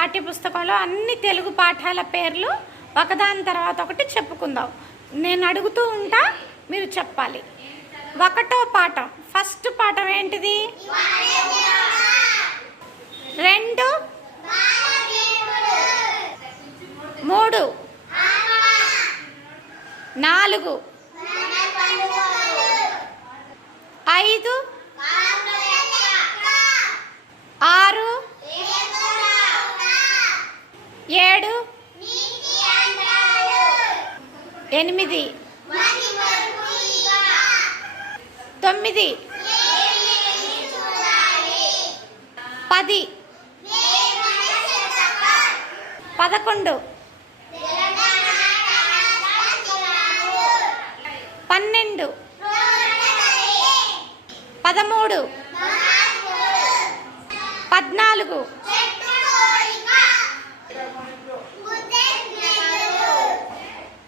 పాఠ్యపుస్తకంలో అన్ని తెలుగు పాఠాల పేర్లు ఒకదాని తర్వాత ఒకటి చెప్పుకుందాం. నేను అడుగుతూ ఉంటా, మీరు చెప్పాలి. 1వ పాఠం, ఫస్ట్ పాఠం ఏంటిది? 2, 3, 4, 5, 6, 7, 8, 9, 10, 11, 12, 13, 14,